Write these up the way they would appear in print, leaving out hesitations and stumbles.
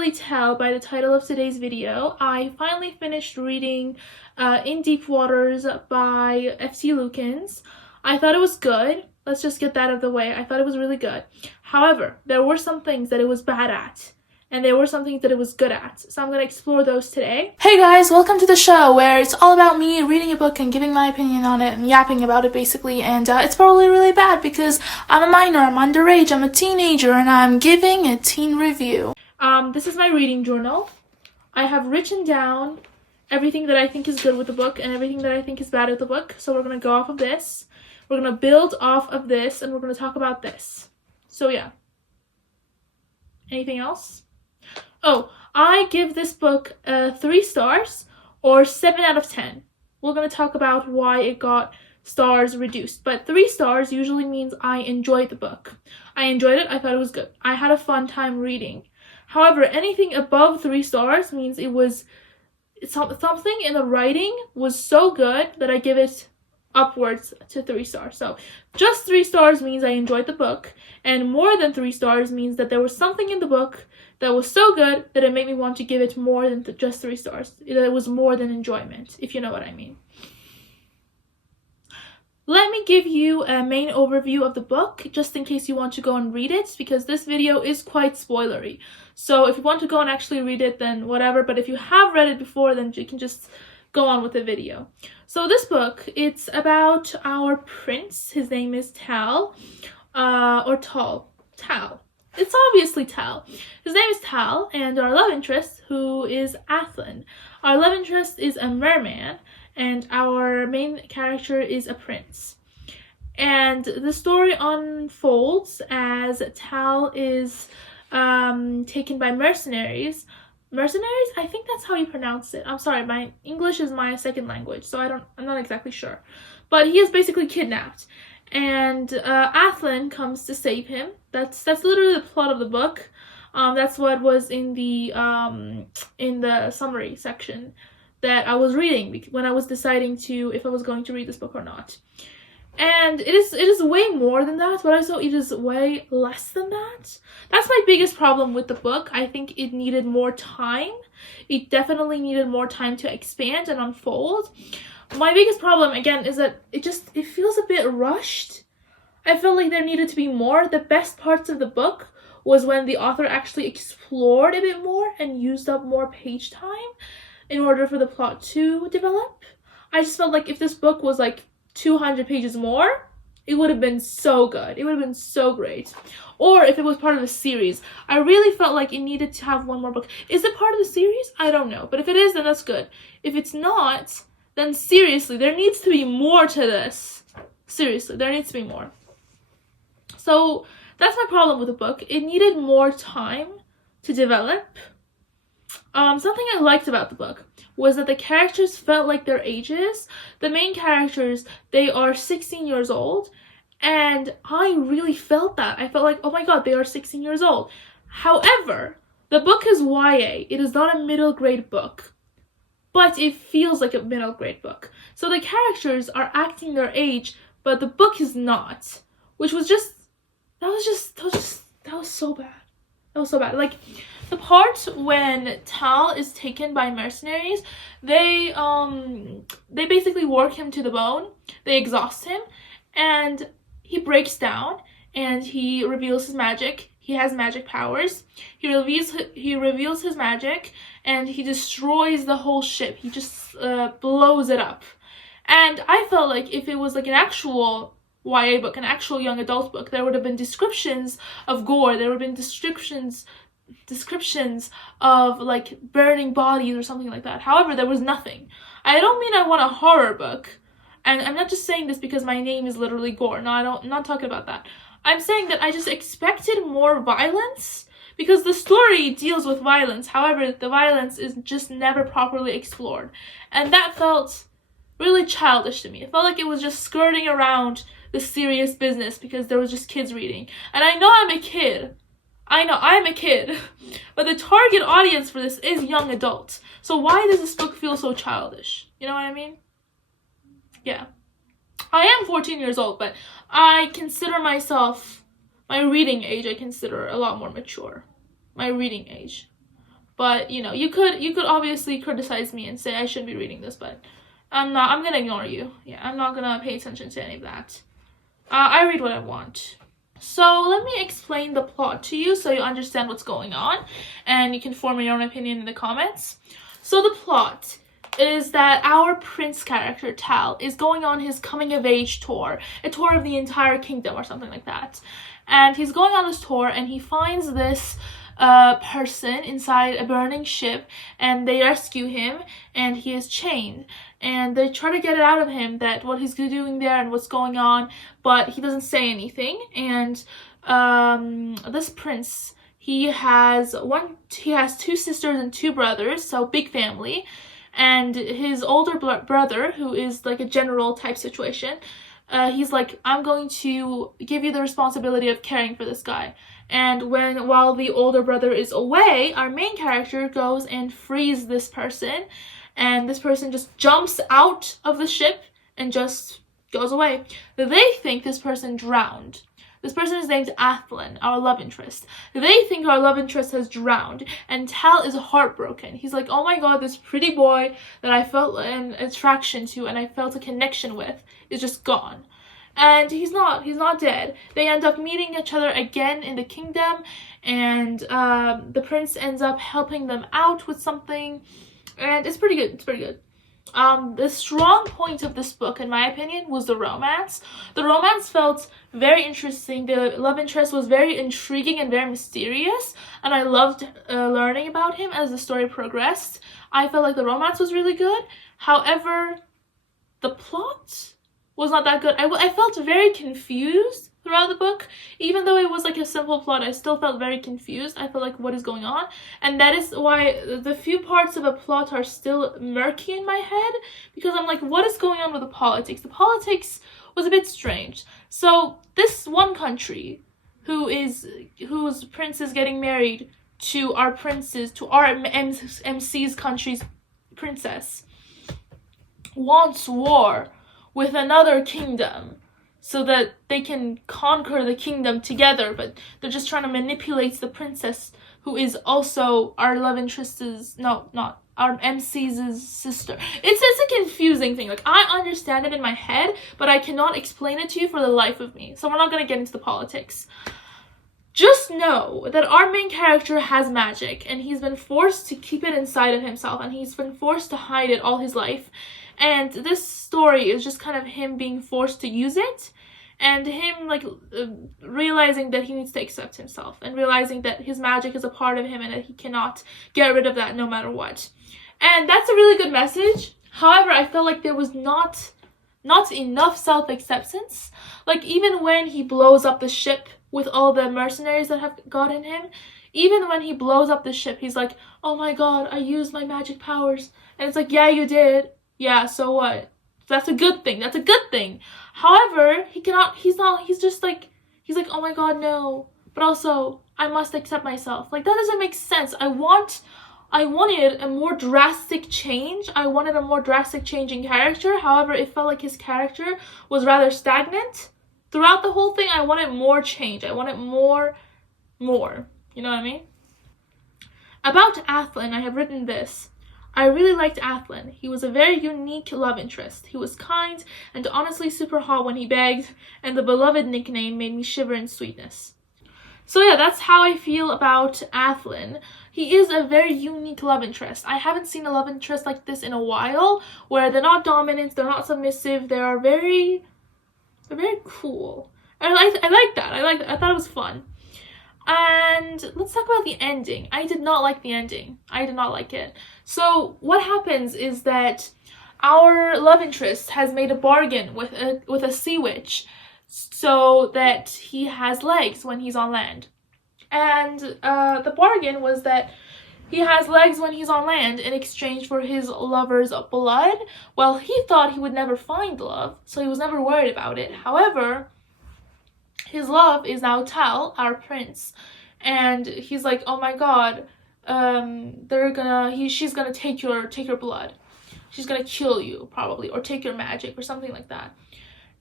probably tell by the title of today's video, I finally finished reading In Deep Waters by F.T. Lukens. I thought it was good. Let's just get that out of the way. I thought it was really good. However, there were some things that it was bad at, and there were some things that it was good at. So I'm going to explore those today. Hey guys, welcome to the show where it's all about me reading a book and giving my opinion on it and yapping about it basically. And it's probably really bad because I'm a minor, I'm underage, I'm a teenager, and I'm giving a teen review. This is my reading journal. I have written down everything that I think is good with the book and everything that I think is bad with the book. So we're going to go off of this. We're going to build off of this and we're going to talk about this. So yeah. Anything else? Oh, I give this book 3 stars or 7 out of 10. We're going to talk about why it got stars reduced. But 3 stars usually means I enjoyed the book. I enjoyed it. I thought it was good. I had a fun time reading. However, anything above 3 stars means something in the writing was so good that I give it upwards to 3 stars. So just 3 stars means I enjoyed the book, and more than 3 stars means that there was something in the book that was so good that it made me want to give it more than just 3 stars. It was more than enjoyment, if you know what I mean. Let me give you a main overview of the book, just in case you want to go and read it, because this video is quite spoilery. So if you want to go and actually read it, then whatever, but if you have read it before, then you can just go on with the video. So this book, it's about our prince. His name is Tal, or Tal. It's obviously Tal. His name is Tal, and our love interest, who is Athlin. Our love interest is a merman, and our main character is a prince. And the story unfolds as Tal is taken by mercenaries. Mercenaries? I think that's how you pronounce it. I'm sorry, my English is my second language, so I'm not exactly sure. But he is basically kidnapped. And Athlin comes to save him. That's literally the plot of the book. That's what was in the summary section that I was reading when I was deciding if I was going to read this book or not. And it is way more than that, but also it is way less than that. That's my biggest problem with the book. I think it needed more time. It definitely needed more time to expand and unfold. My biggest problem, again, is that it feels a bit rushed. I feel like there needed to be more. The best parts of the book was when the author actually explored a bit more and used up more page time in order for the plot to develop. I just felt like if this book was like 200 pages more, it would have been so good. It would have been so great. Or if it was part of a series. I really felt like it needed to have one more book. Is it part of the series? I don't know. But if it is, then that's good. If it's not, then seriously, there needs to be more to this. Seriously, there needs to be more. So that's my problem with the book. It needed more time to develop. Something I liked about the book was that the characters felt like their ages. The main characters, they are 16 years old, and I really felt that. I felt like, oh my god, they are 16 years old. However, the book is YA. It is not a middle grade book, but it feels like a middle grade book. So the characters are acting their age, but the book is not, which was that was so bad. That was so bad. Like, the part when Tal is taken by mercenaries, they basically work him to the bone. They exhaust him, and he breaks down, and he reveals his magic. He has magic powers. He reveals his magic, and he destroys the whole ship. He just blows it up. And I felt like if it was like an actual YA book, an actual young adult book, there would have been descriptions of gore. There would have been descriptions of like burning bodies or something like that. However, there was nothing. I don't mean I want a horror book, and I'm not just saying this because my name is literally gore. No, I'm not talking about that. I'm saying that I just expected more violence because the story deals with violence. However, the violence is just never properly explored, and that felt really childish to me. It felt like it was just skirting around the serious business because there was just kids reading. And I know I'm a kid. But the target audience for this is young adults. So why does this book feel so childish? You know what I mean? Yeah. I am 14 years old, but I consider myself, my reading age, I consider a lot more mature. My reading age. But you know, you could obviously criticize me and say I shouldn't be reading this, but I'm not. I'm gonna ignore you. Yeah, I'm not gonna pay attention to any of that. I read what I want. So let me explain the plot to you so you understand what's going on, and you can form your own opinion in the comments. So the plot is that our prince character, Tal, is going on his coming-of-age tour, a tour of the entire kingdom or something like that. And he's going on this tour, and he finds this person inside a burning ship, and they rescue him, and he is chained. And they try to get it out of him that what he's doing there and what's going on, but he doesn't say anything. And this prince, he has two sisters and two brothers, so big family. And his older brother, who is like a general type situation, he's like, I'm going to give you the responsibility of caring for this guy. And while the older brother is away, our main character goes and frees this person, and this person just jumps out of the ship and just goes away. They think this person drowned. This person is named Athlin, our love interest. They think our love interest has drowned, and Tal is heartbroken. He's like, oh my god, this pretty boy that I felt an attraction to and I felt a connection with is just gone. And he's not dead. They end up meeting each other again in the kingdom, and the prince ends up helping them out with something, and it's pretty good. It's pretty good. The strong point of this book, in my opinion, was the romance. The romance felt very interesting. The love interest was very intriguing and very mysterious, and I loved learning about him as the story progressed. I felt like the romance was really good. However, the plot was not that good. I felt very confused throughout the book. Even though it was like a simple plot, I still felt very confused. I felt like, what is going on? And that is why the few parts of a plot are still murky in my head, because I'm like, what is going on with the politics? The politics was a bit strange. So this one country whose prince is getting married to our MC's country's princess wants war with another kingdom so that they can conquer the kingdom together, but they're just trying to manipulate the princess, who is also our love interest's, no, not our MC's sister. It's a confusing thing. Like, I understand it in my head, but I cannot explain it to you for the life of me. So we're not going to get into the politics. Just know that our main character has magic, and he's been forced to keep it inside of himself, and he's been forced to hide it all his life. And this story is just kind of him being forced to use it, and him like realizing that he needs to accept himself, and realizing that his magic is a part of him and that he cannot get rid of that no matter what. And that's a really good message. However, I felt like there was not enough self-acceptance. Like, even when he blows up the ship with all the mercenaries that have gotten him, even when he blows up the ship, he's like, oh my god, I used my magic powers. And it's like, yeah, you did. Yeah, so what? That's a good thing. That's a good thing. However, he's like, oh my god, no. But also, I must accept myself. Like, that doesn't make sense. I wanted a more drastic change. I wanted a more drastic change in character. However, it felt like his character was rather stagnant. Throughout the whole thing, I wanted more change. I wanted more. You know what I mean? About Athlin, I have written this. I really liked Athlin. He was a very unique love interest. He was kind and honestly super hot when he begged, and the beloved nickname made me shiver in sweetness. So yeah, that's how I feel about Athlin. He is a very unique love interest. I haven't seen a love interest like this in a while, where they're not dominant, they're not submissive, they're very cool. I like that. I thought it was fun. And let's talk about the ending. I did not like the ending. I did not like it. So what happens is that our love interest has made a bargain with a sea witch so that he has legs when he's on land. And the bargain was that he has legs when he's on land in exchange for his lover's blood. Well, he thought he would never find love, so he was never worried about it. However, his love is now Tal, our prince, and he's like, oh my god, she's gonna take your blood. She's gonna kill you, probably, or take your magic, or something like that.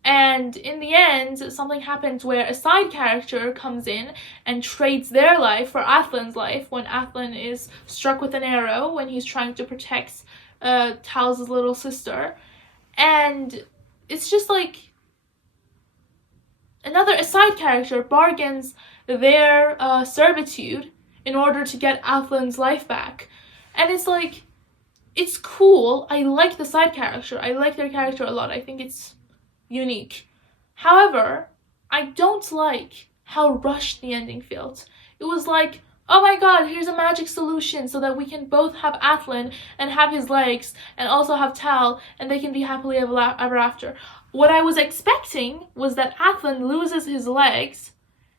And in the end, something happens where a side character comes in and trades their life for Athlin's life when Athlin is struck with an arrow when he's trying to protect Tal's little sister. And it's just like a side character bargains their servitude in order to get Athlin's life back. And it's like, it's cool. I like the side character. I like their character a lot. I think it's unique. However, I don't like how rushed the ending felt. It was like, oh my god, here's a magic solution so that we can both have Athlin and have his legs and also have Tal and they can be happily ever after. What I was expecting was that Athlin loses his legs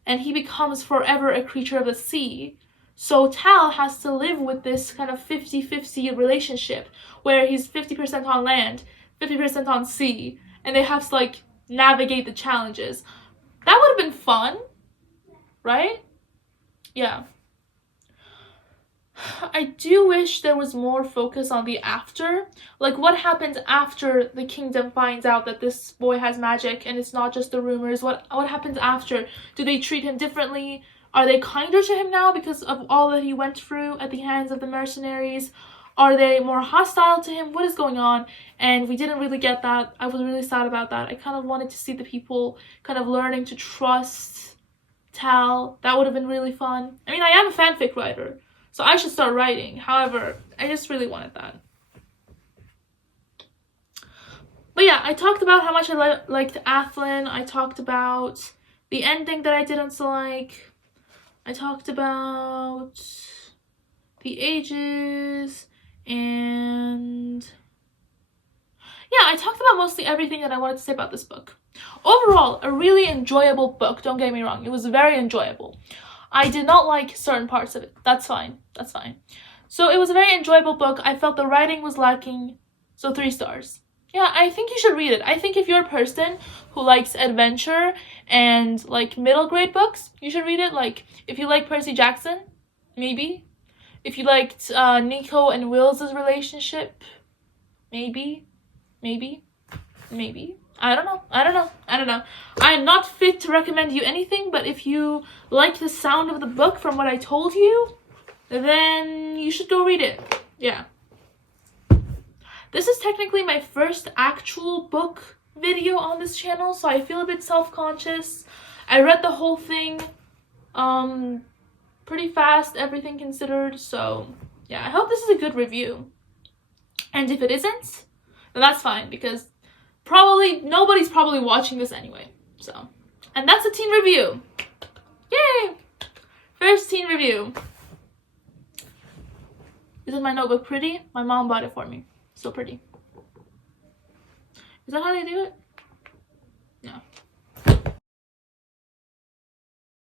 and he becomes forever a creature of the sea. So Tal has to live with this kind of 50-50 relationship where he's 50% on land, 50% on sea, and they have to like navigate the challenges. That would have been fun, right? Yeah. I do wish there was more focus on the after. Like, what happens after the kingdom finds out that this boy has magic and it's not just the rumors? What happens after? Do they treat him differently? Are they kinder to him now because of all that he went through at the hands of the mercenaries? Are they more hostile to him? What is going on? And we didn't really get that. I was really sad about that. I kind of wanted to see the people kind of learning to trust Tal. That would have been really fun. I mean, I am a fanfic writer, so I should start writing. However, I just really wanted that. But yeah, I talked about how much I liked Athlin. I talked about the ending that I didn't like. I talked about the ages, and yeah, I talked about mostly everything that I wanted to say about this book. Overall, a really enjoyable book, don't get me wrong. It was very enjoyable. I did not like certain parts of it. That's fine. That's fine. So it was a very enjoyable book. I felt the writing was lacking, so 3 stars. Yeah, I think you should read it. I think if you're a person who likes adventure and like middle grade books, you should read it. Like, if you like Percy Jackson, maybe. If you liked Nico and Will's relationship, maybe. I don't know. I am not fit to recommend you anything, but if you like the sound of the book from what I told you, then you should go read it. Yeah. This is technically my first actual book video on this channel, so I feel a bit self-conscious. I read the whole thing pretty fast, everything considered, so yeah, I hope this is a good review. And if it isn't, then that's fine, because nobody's probably watching this anyway. So, and that's a teen review. Yay! First teen review. Isn't my notebook pretty? My mom bought it for me. So pretty. Is that how they do it?